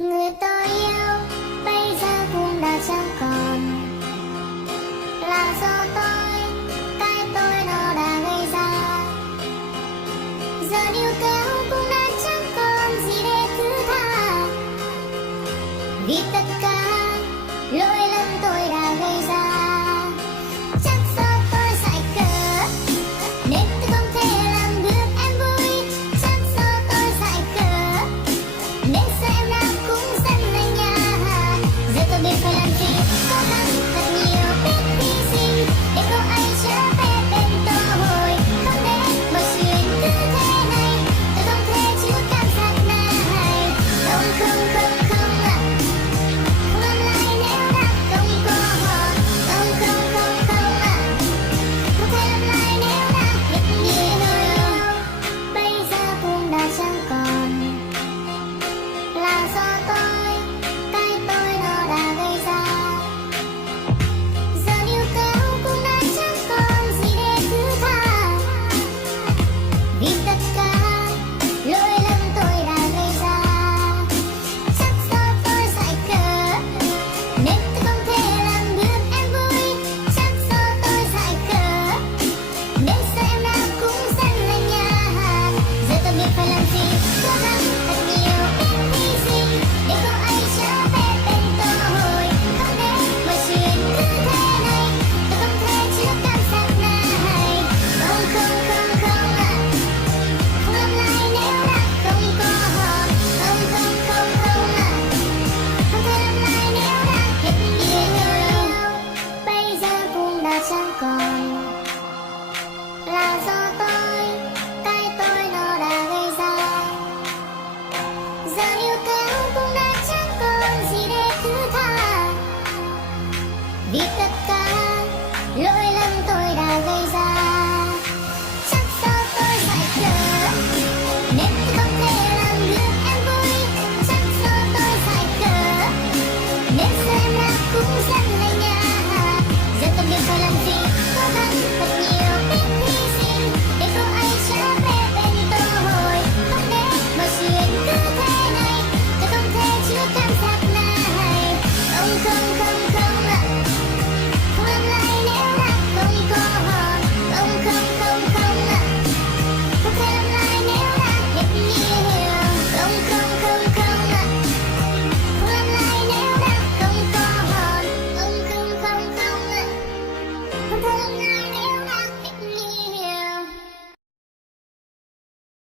Người tôi yêu bây giờ cũng đã chẳng còn, là do tôi, cái tôi nó đã gây ra. Giờ níu kéo cũng đã chẳng còn gì để thứ tha, vì tất cả lỗi lầm tôi đã gây ra. Chắc do tôi dại khờ nên tôi không thể làm được em vui. Chắc do tôi dại khờ nên giờ em nào cũng dẫn ở nhà. Giờ tôi biết phải làm gì, cố gắng thật nhiều, biết hy sinh để cô ấy trở về bên tôi. Không để mọi chuyện cứ thế này, tôi không thể chịu cảm giác này. Không không không không ạ, không làm lại nếu đã không có họ. Không không không không ạ, không thể làm lại nếu đã hết nhiều. Bây giờ cũng đã chẳng còn, là do tôi, cái tôi nó đã gây ra. Giờ níu kéo cũng đã chẳng còn gì để thứ tha, vì tất cả lỗi lầm tôi đã gây ra. Chắc do tôi dại khờ nên tôi không thể làm được em vui. Chắc do tôi dại khờ nên giờ em nào cũng dẫn ở nhà. Giờ tôi biết phải làm gì, cố gắng thật nhiều, biết hy sinh để cô ấy trở về bên tôi. Không để mọi chuyện cứ thế này, tôi không thể chịu cảm giác này. Không không không không ạ, không làm lại nếu đã không có họ. Không không không không ạ, không thể làm lại nếu đã hết nhiều. Bây giờ cũng đã chẳng còn, là do tôi, cái tôi nó đã gây ra. Giờ níu kéo